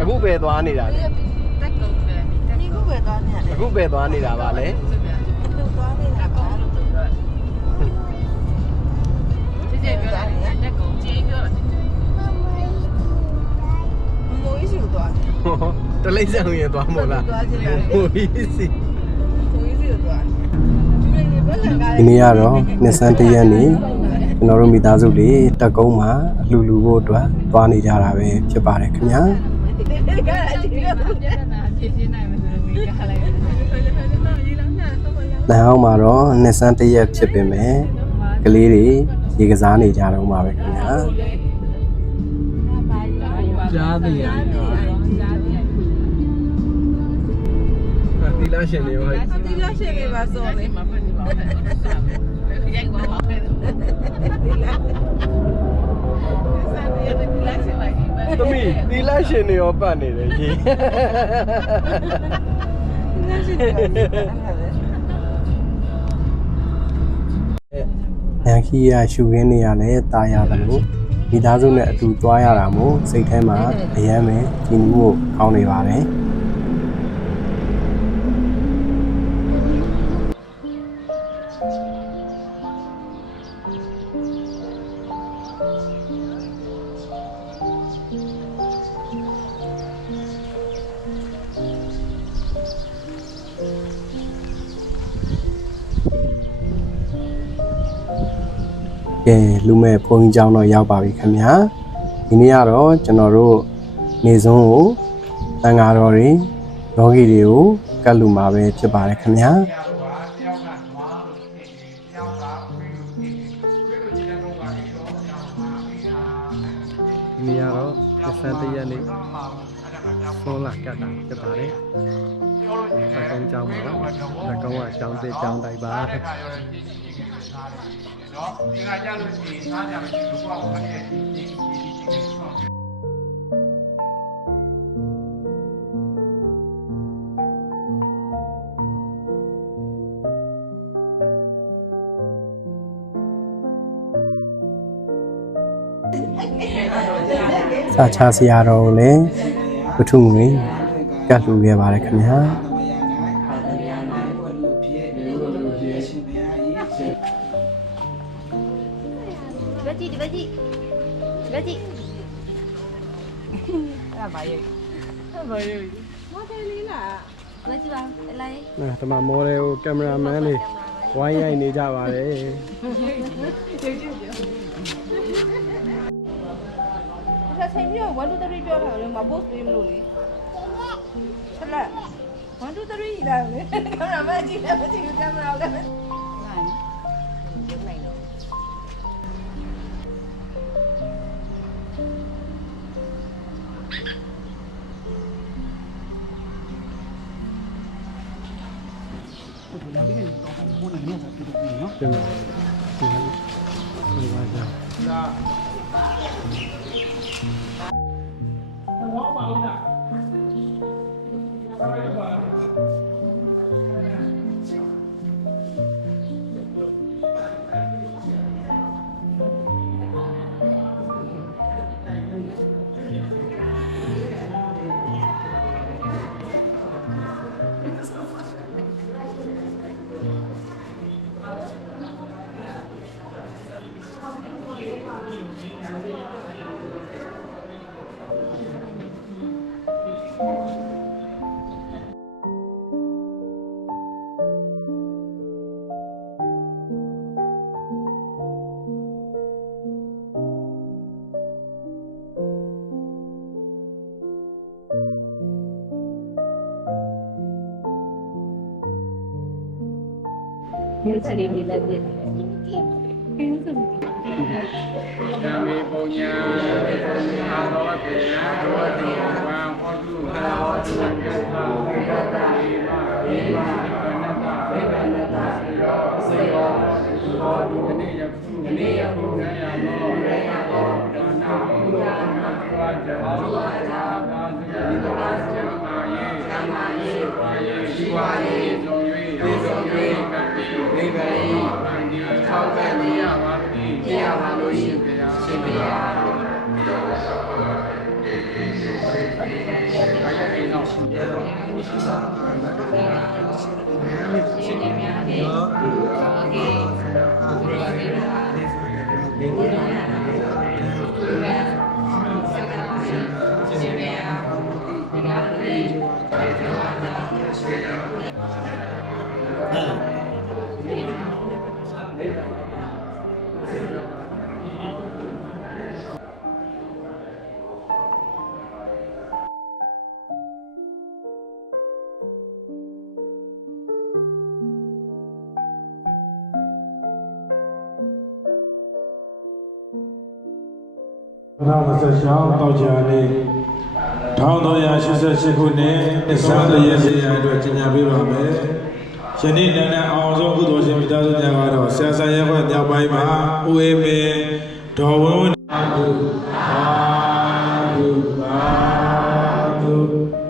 အခုပဲသွားနေတာလေ တက်ကုန်တယ်ဒီခုပဲသွားနေရတယ် အခုပဲသွားနေတာပါလေ လူသွားနေတာပါလို့ပြောတယ်ကျေပြောတာတက်ကုန်ကျေပြောတယ်မိုးရှိသွားတယ် တလိမ့်ဆန်ရင်သွားမို့လားမိုးကြီးစီ မိုးရှိသွား ဒီနေ့ကတော့နှစ်ဆန်းတရက်နေ့ကျွန်တော်တို့မိသားစုလေးတက်ကုန်းမှာအလှလူဖို့အတွက်သွားနေကြတာပဲဖြစ်ပါတယ်ခင်ဗျာလမ်းအောင်မှာတော့နှစ်ဆန်းတရက်ဖြစ်ပေမဲ့ကလေးတွေရေကစားနေကြတော့မှာပဲခင်ဗျာကြားတယ်ရဒီလာရှင်နေပါဒီလာရှင်နေပါစောလေရိုက်ပါပါဒီလာရှင်လိုက် သမီးဒီလာရှင်နေရောပတ်နေတယ်ရေဒီလာရှင်နေရန်ခီရရှူခင်းနေရလဲတာရတယ်လို့မိသားစုနဲ့အတူသွားရတာမို့စိတ်ထဲမှာအယမ်းပဲကြည်နူးဖို့ကောင်းနေပါတယ်ကဲလူမဲ့ဘုန်းကြီးကျောင်းတော့ရောက်ပါပြီခင်ဗျာဒီနေ့ကတော့ကျွန်တော်တို့နေဆုံးကိုတန်ဃာတော်တွေယောဂီတွေကိုကတ်လူမှာပဲဖြစ်ပါတယ်ခင်ဗျာဒီနေ့ကတော့သက်ဆန်းတရက်နေ့ဆုံးလာကတ်တာဖြစ်ပါတယ်တကုန်းကျောင်းမှာတကုန်းကကျောင်းသေးကျောင်းတိုက်ပါနော်ဒီကကြလို့ရှိရင်သားကြမရှိဘူးကွာဘာလဲဒီစာချဆရာတော်ကိုလည်းဝတ္ထုငွေကတ်လှူခဲ့ပါတယ်ခင်ဗျာဗကြီးအဲ့ဘာရဲ့မော်ဒယ်လေးလားဗကြီးပါလိုက်ဒီမှာမော်ဒယ်ကိုကင်မရာမန်လေးဝိုင်းရိုက်နေကြပါတယ်ဆက်ဆိုင်မျိုး1 2 3ပြောတာလေမ post ပေးမလို့လေဆက်လက်1 2 3လာလေကင်မရာမကြည့်လည်းမကြည့်ဘူးကင်မရာလည်းပြန်ပါဒီပါကြဒီစရိနေလည်းပြည့်ယာမေပုံညာအာရောတေနာရောတိဝံဟောတုဟာဟောတုကတ္ထာဝိကတ္တိမာဝိမာဝိကနတာစေယောစေယောဒီနေ့ယခုနယမောဒါနာဘုရားနာဝါကြသာသာသာသမာယေဝါယေဆုံး၍ကတ္တိနိဗ္ဗာန်ထောက်ကန်ရပါသည်ကြရပါလို့ရှင်ဗျာ 2026တောက်ကြနေ့1388ခုနှစ်စံတော်ရက်စီရအတွက်ကြီးညာပေးပါမယ်။ယနေ့နန်းအောင်ဆုံးကုသိုလ်ရှင်မိသားစုများကတော့ဆရာဆရာရဲ့မြောက်ပိုင်းမှာဦးအေးမင်းဒေါ်ဝင်းဝင်းအာဒု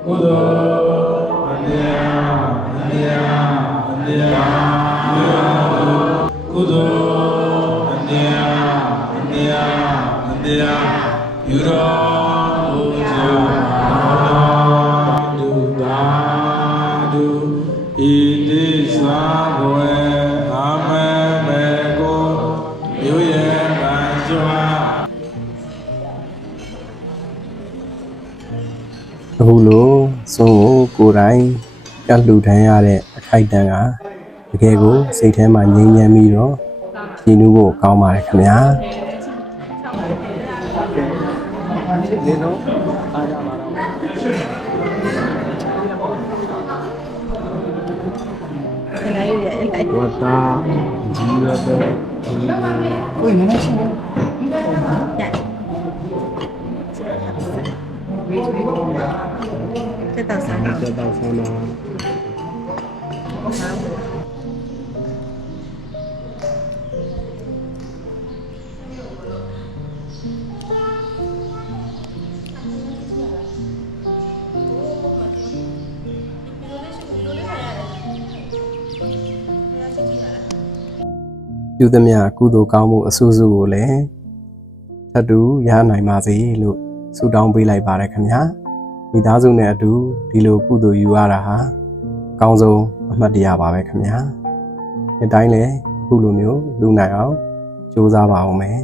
ကုသိုလ်အနည်းကုသိုလ်အနည်းယူတော်မူကြပါဒုသာဒုဣတိသာဘဝေအာမေမေကိုမြို့ရဲ့ဗန်စွာအခုလိုစွန်းကိုကိုယ်တိုင်ကလှူဒန်းရတဲ့အခိုက်အတန့်ကတကယ်ကိုစိတ်ထဲမှာငြိမ်းချမ်းပြီးတော့ကြည်နူးဖို့ကောင်းပါတယ်ခင်ဗျာဒီလိုအားရပါတော့ဝတ်တာဂျီရတဲ့ဝိနည်းရှိတယ်တက်တော့ဆန်းပြုသမျှကုသိုလ်ကောင်းမှုအဆူဆူကိုလည်းထပ်တူရနိုင်ပါစေလို့ဆုတောင်းပေးလိုက်ပါတယ်ခင်ဗျာမိသားစုနဲ့အတူဒီလိုကုသိုလ်ယူရတာဟာအကောင်းဆုံးအမှတ်တရပါပဲခင်ဗျာဒီတိုင်းလည်းအခုလိုမျိုးလူနိုင်အောင်ကြိုးစားပါအောင်မယ်